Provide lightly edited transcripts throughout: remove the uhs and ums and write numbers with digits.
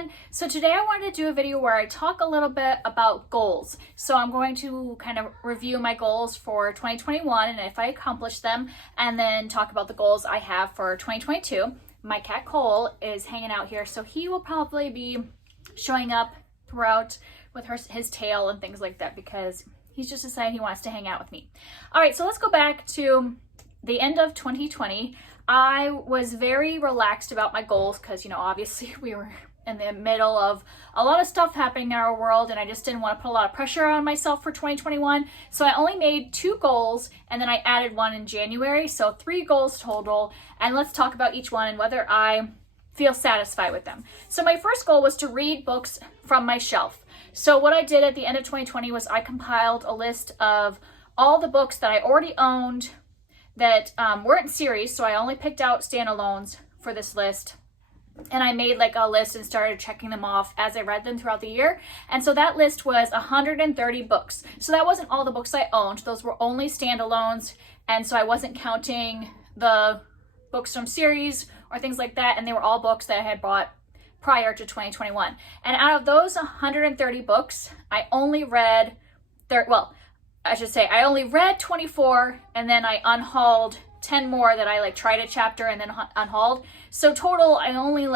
everyone. So today I wanted to do a video where I talk a little bit about goals. So I'm going to kind of review my goals for 2021 and if I accomplish them, and then talk about the goals I have for 2022. My cat Cole is hanging out here, so he will probably be showing up throughout with his tail and things like that because he's just decided he wants to hang out with me. All right, so let's go back to the end of 2020. I was very relaxed about my goals because, obviously we were in the middle of a lot of stuff happening in our world and I just didn't want to put a lot of pressure on myself for 2021. So I only made 2 goals and then I added 1 in January. So 3 goals total, and let's talk about each one and whether I feel satisfied with them. So my first goal was to read books from my shelf. So what I did at the end of 2020 was I compiled a list of all the books that I already owned that weren't series, so I only picked out standalones for this list, and I made like a list and started checking them off as I read them throughout the year. And so that list was 130 books. So that wasn't all the books I owned, those were only standalones, and so I wasn't counting the books from series or things like that, and they were all books that I had bought prior to 2021. And out of those 130 books, I only read I only read 24, and then I unhauled 10 more that I tried a chapter and then unhauled. So total, I only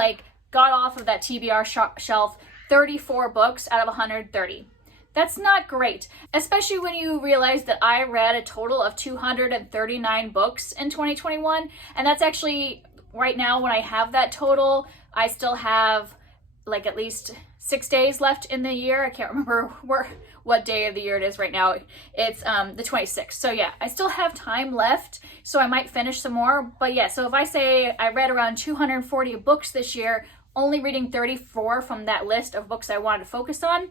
got off of that TBR shelf 34 books out of 130. That's not great, especially when you realize that I read a total of 239 books in 2021. And that's actually, right now when I have that total, I still have at least 6 days left in the year. I can't remember what day of the year it is right now. It's the 26th. So yeah, I still have time left, so I might finish some more. But yeah, so if I say I read around 240 books this year, only reading 34 from that list of books I wanted to focus on,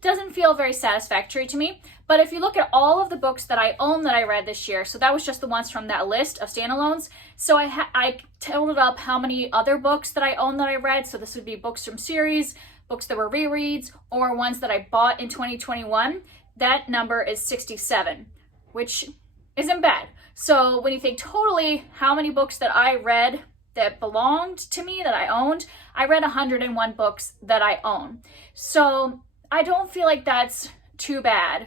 doesn't feel very satisfactory to me. But if you look at all of the books that I own that I read this year, so that was just the ones from that list of standalones. So I totaled up how many other books that I own that I read. So this would be books from series, books that were rereads, or ones that I bought in 2021. That number is 67, which isn't bad. So when you think totally how many books that I read that belonged to me, that I owned, I read 101 books that I own. So I don't feel like that's too bad.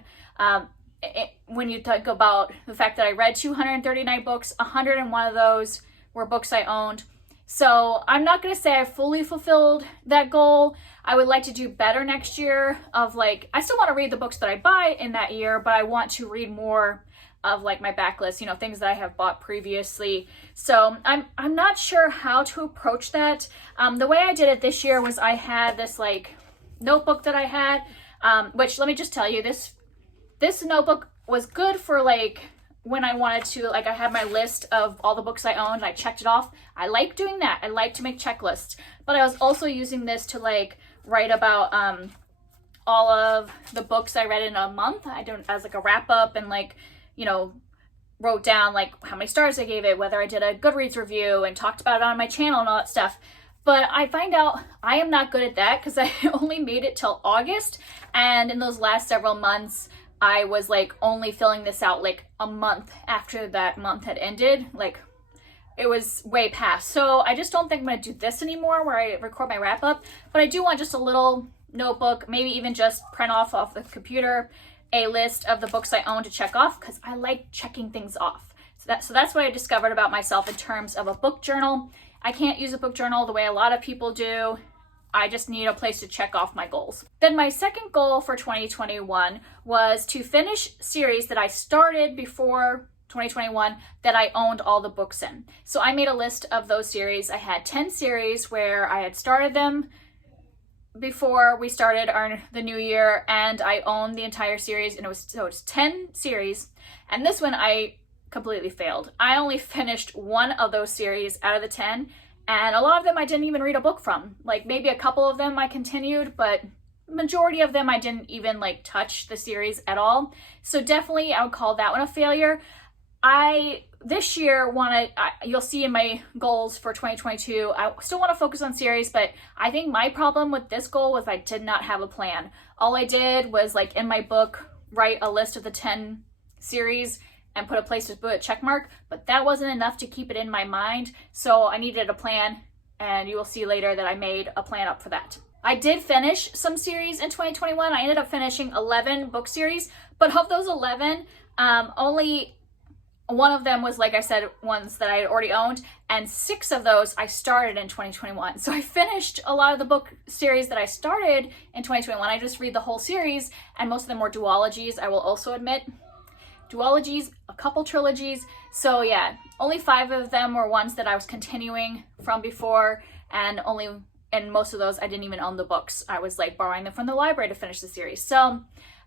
When you think about the fact that I read 239 books, 101 of those were books I owned. So I'm not going to say I fully fulfilled that goal. I would like to do better next year of I still want to read the books that I buy in that year, but I want to read more of my backlist, things that I have bought previously. So I'm not sure how to approach that. The way I did it this year was I had this notebook that I had, which let me just tell you, this notebook was good for when I wanted to, I had my list of all the books I owned and I checked it off. I like doing that. I like to make checklists, but I was also using this to write about all of the books I read in a month. I don't, as a wrap up, and wrote down how many stars I gave it, whether I did a Goodreads review, and talked about it on my channel and all that stuff. But I find out I am not good at that because I only made it till August, and in those last several months I was only filling this out a month after that month had ended. It was way past. So I just don't think I'm going to do this anymore where I record my wrap up, but I do want just a little notebook, maybe even just print off the computer a list of the books I own to check off because I like checking things off. So that's what I discovered about myself in terms of a book journal. I can't use a book journal the way a lot of people do. I just need a place to check off my goals. Then my second goal for 2021 was to finish series that I started before 2021 that I owned all the books in. So I made a list of those series. I had 10 series where I had started them before we started the new year, and I owned the entire series, and it's 10 series. And this one I completely failed. I only finished 1 of those series out of the 10, and a lot of them I didn't even read a book from. Maybe a couple of them I continued, but majority of them I didn't even touch the series at all. So definitely I would call that one a failure. This year you'll see in my goals for 2022, I still want to focus on series, but I think my problem with this goal was I did not have a plan. All I did was in my book, write a list of the 10 series and put a place to put a check mark, but that wasn't enough to keep it in my mind. So I needed a plan, and you will see later that I made a plan up for that. I did finish some series in 2021. I ended up finishing 11 book series, but of those 11, only one of them was, like I said, ones that I had already owned, and 6 of those I started in 2021. So I finished a lot of the book series that I started in 2021. I just read the whole series, and most of them were duologies, I will also admit. Duologies, a couple trilogies. So yeah, only 5 of them were ones that I was continuing from before, and most of those I didn't even own the books. I was like borrowing them from the library to finish the series. So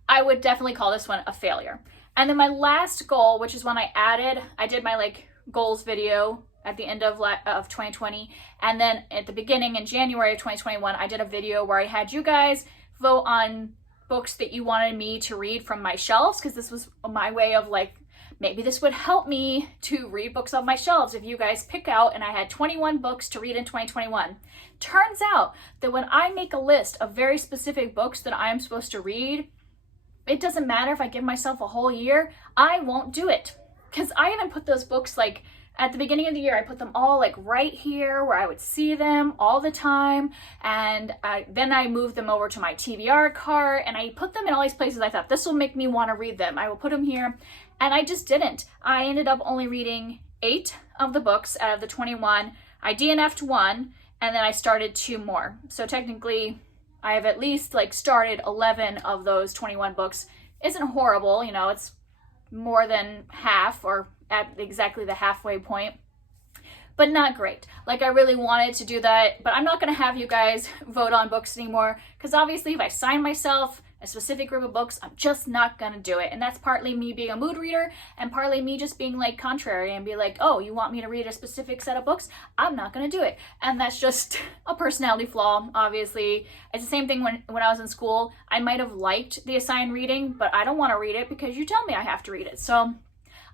I would definitely call this one a failure. And then my last goal, which is when I did my like goals video at the end of 2020. And then at the beginning in January of 2021, I did a video where I had you guys vote on books that you wanted me to read from my shelves, because this was my way of like, maybe this would help me to read books off my shelves if you guys pick out, and I had 21 books to read in 2021. Turns out that when I make a list of very specific books that I'm supposed to read, it doesn't matter if I give myself a whole year, I won't do it. Because I even put those books like at the beginning of the year, I put them all like right here where I would see them all the time. And then I moved them over to my TBR cart, and I put them in all these places I thought this will make me want to read them. I will put them here. And I just didn't. I ended up only reading 8 of the books out of the 21. I DNF'd 1, and then I started 2 more. So technically, I have at least like started 11 of those 21 books. Isn't horrible, you know, it's more than half, or at exactly the halfway point, but not great. Like, I really wanted to do that, but I'm not going to have you guys vote on books anymore, because obviously if I sign myself a specific group of books, I'm just not going to do it. And that's partly me being a mood reader, and partly me just being like contrary and be like, oh, you want me to read a specific set of books? I'm not going to do it. And that's just a personality flaw. Obviously, it's the same thing when I was in school. I might have liked the assigned reading, but I don't want to read it because you tell me I have to read it. So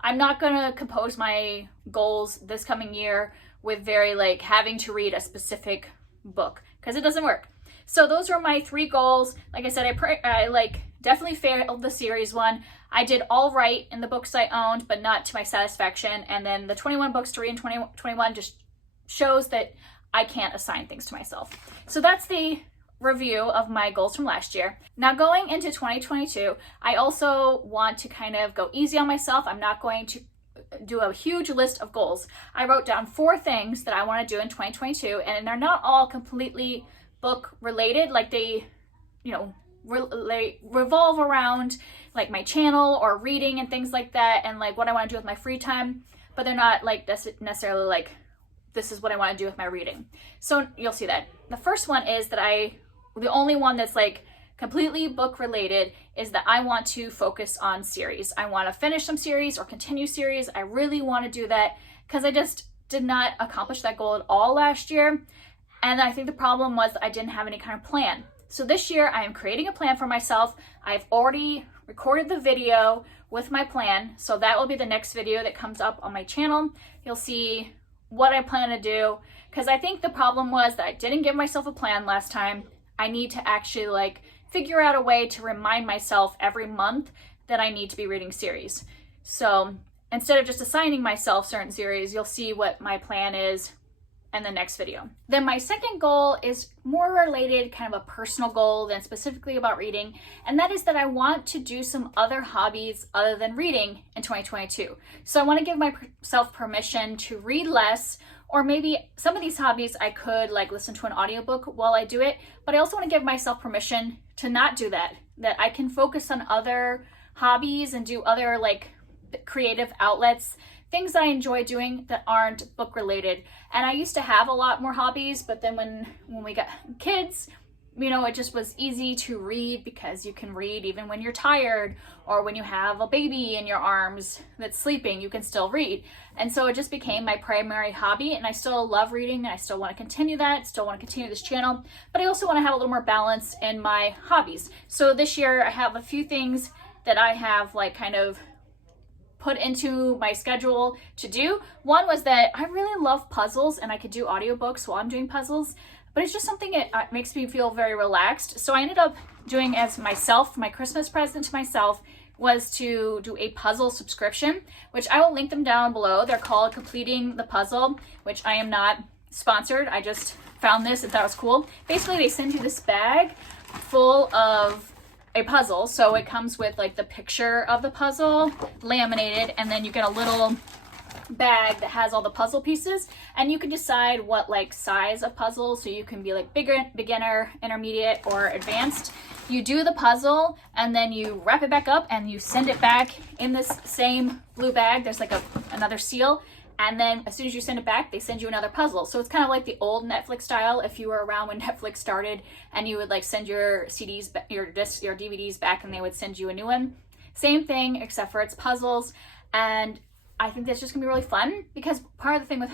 I'm not going to compose my goals this coming year with very like having to read a specific book, because it doesn't work. So those were my 3 goals. Like I said, I like definitely failed the series one. I did all right in the books I owned, but not to my satisfaction. And then the 21 books to read in 2021 just shows that I can't assign things to myself. So that's the review of my goals from last year. Now going into 2022, I also want to kind of go easy on myself. I'm not going to do a huge list of goals. I wrote down 4 things that I want to do in 2022, and they're not all completely book related. Like they, you know, revolve around like my channel or reading and things like that, and like what I want to do with my free time, but they're not like necessarily like this is what I want to do with my reading. So you'll see that. The first one is that the only one that's like completely book related is that I want to focus on series. I want to finish some series or continue series. I really want to do that because I just did not accomplish that goal at all last year. And I think the problem was that I didn't have any kind of plan. So this year I am creating a plan for myself. I've already recorded the video with my plan. So that will be the next video that comes up on my channel. You'll see what I plan to do, because I think the problem was that I didn't give myself a plan last time. I need to actually like figure out a way to remind myself every month that I need to be reading series. So instead of just assigning myself certain series, you'll see what my plan is in the next video. Then my second goal is more related, kind of a personal goal than specifically about reading, and that is that I want to do some other hobbies other than reading in 2022. So I want to give myself permission to read less, or maybe some of these hobbies I could like listen to an audiobook while I do it, but I also want to give myself permission to not do that, that I can focus on other hobbies and do other like creative outlets, things that I enjoy doing that aren't book related. And I used to have a lot more hobbies, but then when we got kids, you know, it just was easy to read because you can read even when you're tired, or when you have a baby in your arms that's sleeping, you can still read. And so it just became my primary hobby, and I still love reading, and I still want to continue that, still want to continue this channel, but I also want to have a little more balance in my hobbies. So this year I have a few things that I have like kind of put into my schedule to do. One was that I really love puzzles, and I could do audiobooks while I'm doing puzzles, but it's just something that makes me feel very relaxed. So I ended up doing as myself, my Christmas present to myself was to do a puzzle subscription, which I will link them down below. They're called Completing the Puzzle, which I am not sponsored. I just found this and thought it was cool. Basically, they send you this bag full of a puzzle. So it comes with like the picture of the puzzle laminated, and then you get a little bag that has all the puzzle pieces, and you can decide what like size of puzzle, so you can be like bigger, beginner, intermediate, or advanced. You do the puzzle and then you wrap it back up and you send it back in this same blue bag. There's like another seal, and then as soon as you send it back, they send you another puzzle. So it's kind of like the old Netflix style, if you were around when Netflix started, and you would like send your CDs, your discs, your DVDs back, and they would send you a new one. Same thing, except for it's puzzles. And I think that's just gonna be really fun, because part of the thing with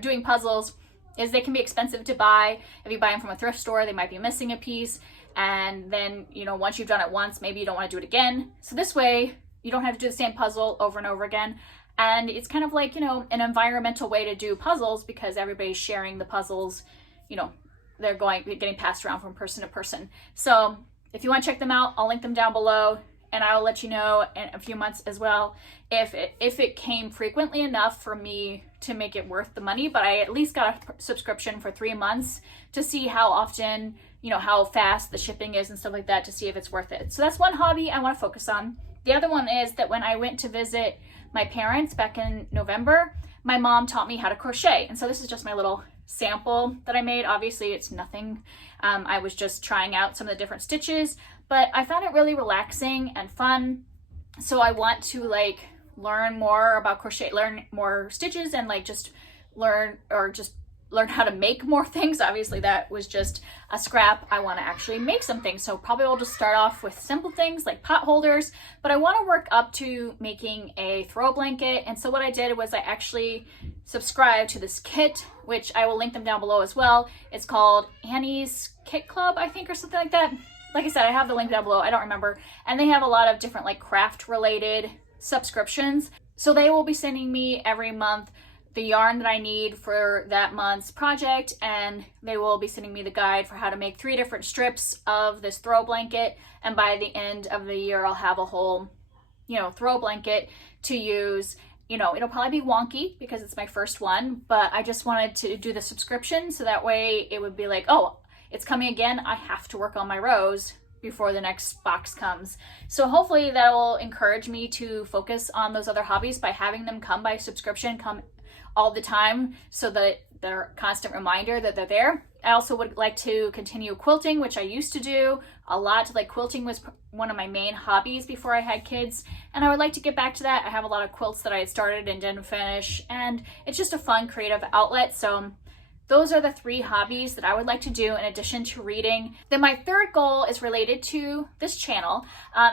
doing puzzles is they can be expensive to buy. If you buy them from a thrift store, they might be missing a piece. And then, you know, once you've done it once, maybe you don't want to do it again. So this way, you don't have to do the same puzzle over and over again. And it's kind of like, you know, an environmental way to do puzzles, because everybody's sharing the puzzles, you know, they're getting passed around from person to person. So if you want to check them out, I'll link them down below. And I'll let you know in a few months as well if it came frequently enough for me to make it worth the money. But I at least got a subscription for 3 months to see how often, you know, how fast the shipping is and stuff like that, to see if it's worth it. So that's one hobby I want to focus on. The other one is that when I went to visit my parents back in November, my mom taught me how to crochet. And so this is just my little sample that I made. Obviously it's nothing. I was just trying out some of the different stitches, but I found it really relaxing and fun. So I want to like learn more about crochet, learn more stitches, and like just learn how to make more things. Obviously that was just a scrap. I want to actually make some things. So probably we'll just start off with simple things like pot holders, but I want to work up to making a throw blanket. And so what I did was I actually subscribed to this kit, which I will link them down below as well. It's called Annie's Kit Club, I think, or something like that. Like I said, I have the link down below. I don't remember. And they have a lot of different like craft related subscriptions. So they will be sending me every month the yarn that I need for that month's project, and they will be sending me the guide for how to make 3 different strips of this throw blanket. And by the end of the year, I'll have a whole, you know, throw blanket to use. You know, it'll probably be wonky because it's my first one, but I just wanted to do the subscription so that way it would be like, oh, it's coming again. I have to work on my rows before the next box comes. So hopefully that will encourage me to focus on those other hobbies by having them come by subscription, come all the time, so that they're a constant reminder that they're there. I also would like to continue quilting, which I used to do a lot. Like quilting was one of my main hobbies before I had kids, and I would like to get back to that. I have a lot of quilts that I had started and didn't finish, and it's just a fun creative outlet. So those are the 3 hobbies that I would like to do in addition to reading. Then my third goal is related to this channel.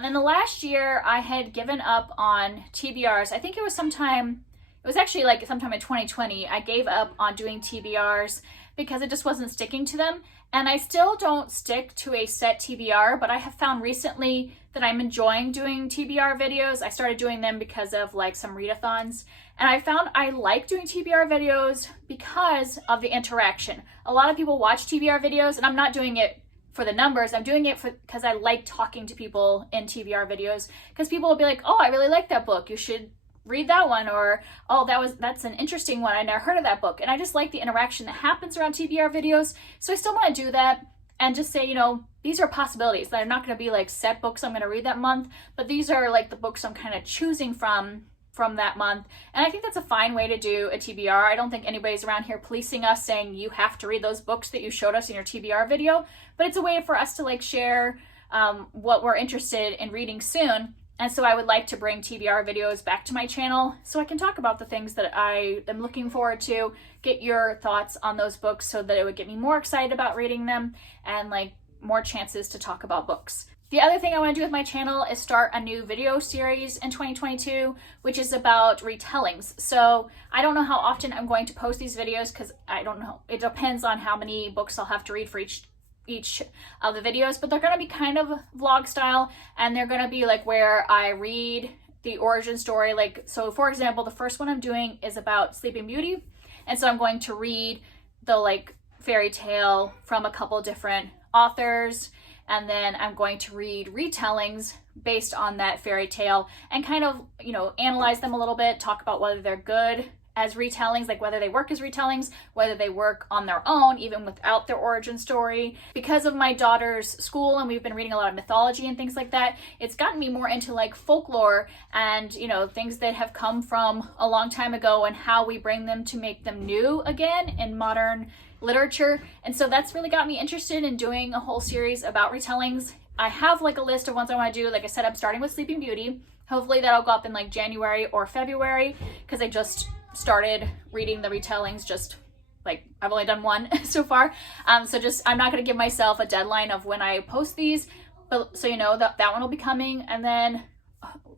In the last year, I had given up on TBRs. I think it was actually like sometime in 2020, I gave up on doing TBRs because it just wasn't sticking to them. And I still don't stick to a set TBR, but I have found recently that I'm enjoying doing TBR videos. I started doing them because of like some readathons. And I found I like doing TBR videos because of the interaction. A lot of people watch TBR videos, and I'm not doing it for the numbers. I'm doing it because I like talking to people in TBR videos, because people will be like, oh, I really like that book, you should read that one, or oh, that's an interesting one, I never heard of that book. And I just like the interaction that happens around TBR videos. So I still want to do that and just say, you know, these are possibilities that are not going to be like set books I'm going to read that month, but these are like the books I'm kind of choosing from that month. And I think that's a fine way to do a TBR. I don't think anybody's around here policing us saying you have to read those books that you showed us in your TBR video, but it's a way for us to like share what we're interested in reading soon. And so I would like to bring TBR videos back to my channel so I can talk about the things that I am looking forward to, get your thoughts on those books so that it would get me more excited about reading them and like more chances to talk about books. The other thing I want to do with my channel is start a new video series in 2022, which is about retellings. So I don't know how often I'm going to post these videos because I don't know. It depends on how many books I'll have to read for each of the videos, but they're going to be kind of vlog style, and they're going to be like where I read the origin story. Like, so for example, the first one I'm doing is about Sleeping Beauty, and so I'm going to read the like fairy tale from a couple different authors, and then I'm going to read retellings based on that fairy tale and kind of, you know, analyze them a little bit, talk about whether they're good as retellings, like whether they work as retellings, whether they work on their own, even without their origin story. Because of my daughter's school and we've been reading a lot of mythology and things like that, it's gotten me more into like folklore and, you know, things that have come from a long time ago and how we bring them to make them new again in modern literature. And so that's really got me interested in doing a whole series about retellings. I have like a list of ones I want to do. Like I said, I'm starting with Sleeping Beauty. Hopefully that'll go up in like January or February, because I just started reading the retellings. Just like, I've only done one so far. So just, I'm not going to give myself a deadline of when I post these, but so you know that one will be coming. And then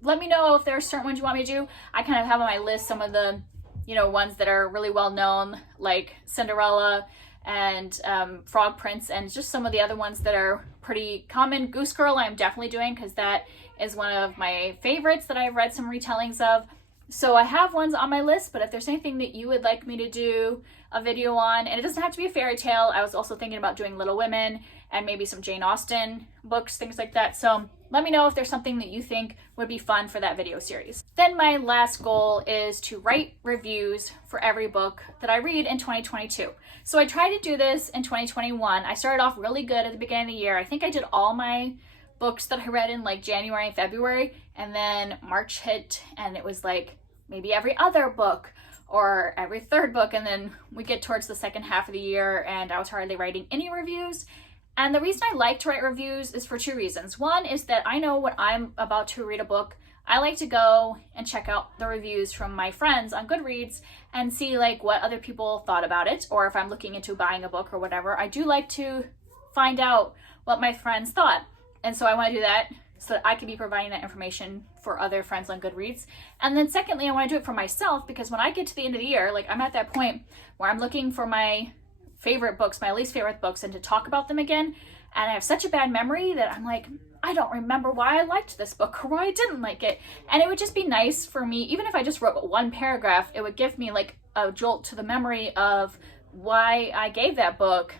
let me know if there are certain ones you want me to do. I kind of have on my list some of the, you know, ones that are really well known, like Cinderella and Frog Prince, and just some of the other ones that are pretty common. Goose Girl I'm definitely doing, because that is one of my favorites that I've read some retellings of. So I have ones on my list, but if there's anything that you would like me to do a video on, and it doesn't have to be a fairy tale. I was also thinking about doing Little Women and maybe some Jane Austen books, things like that. So let me know if there's something that you think would be fun for that video series. Then my last goal is to write reviews for every book that I read in 2022. So I tried to do this in 2021. I started off really good at the beginning of the year. I think I did all my books that I read in like January and February, and then March hit and it was like maybe every other book or every third book, and then we get towards the second half of the year and I was hardly writing any reviews. And the reason I like to write reviews is for two reasons. One is that I know when I'm about to read a book, I like to go and check out the reviews from my friends on Goodreads and see like what other people thought about it, or if I'm looking into buying a book or whatever, I do like to find out what my friends thought. And so I want to do that so that I can be providing that information for other friends on Goodreads. And then secondly, I want to do it for myself, because when I get to the end of the year, like I'm at that point where I'm looking for my favorite books, my least favorite books, and to talk about them again. And I have such a bad memory that I'm like, I don't remember why I liked this book or why I didn't like it. And it would just be nice for me, even if I just wrote one paragraph, it would give me like a jolt to the memory of why I gave that book,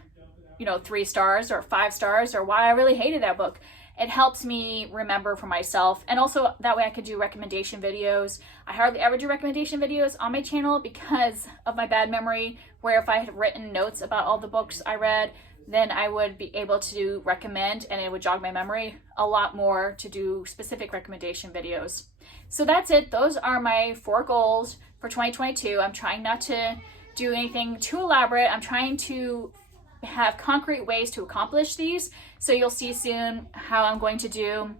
you know, 3 stars or 5 stars, or why I really hated that book. It helps me remember for myself, and also that way I could do recommendation videos. I hardly ever do recommendation videos on my channel because of my bad memory, where if I had written notes about all the books I read, then I would be able to recommend, and it would jog my memory a lot more to do specific recommendation videos. So that's it. Those are my 4 goals for 2022. I'm trying not to do anything too elaborate. I'm trying to have concrete ways to accomplish these. So you'll see soon how I'm going to do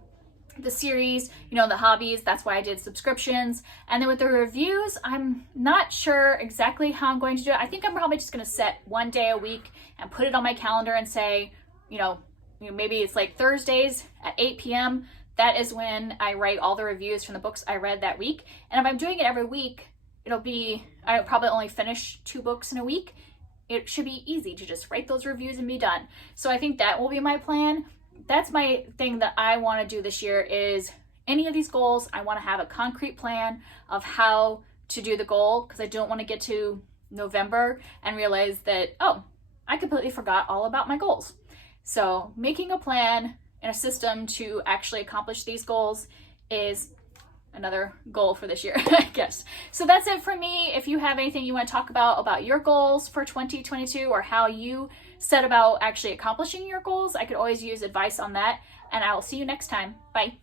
the series, you know, the hobbies. That's why I did subscriptions. And then with the reviews, I'm not sure exactly how I'm going to do it. I think I'm probably just going to set one day a week and put it on my calendar and say, you know, maybe it's like Thursdays at 8 p.m. That is when I write all the reviews from the books I read that week. And if I'm doing it every week, I'll probably only finish 2 books in a week. It should be easy to just write those reviews and be done. So I think that will be my plan. That's my thing that I want to do this year, is any of these goals, I want to have a concrete plan of how to do the goal, because I don't want to get to November and realize that, oh, I completely forgot all about my goals. So making a plan and a system to actually accomplish these goals is another goal for this year, I guess. So that's it for me. If you have anything you want to talk about your goals for 2022, or how you set about actually accomplishing your goals, I could always use advice on that. And I will see you next time. Bye.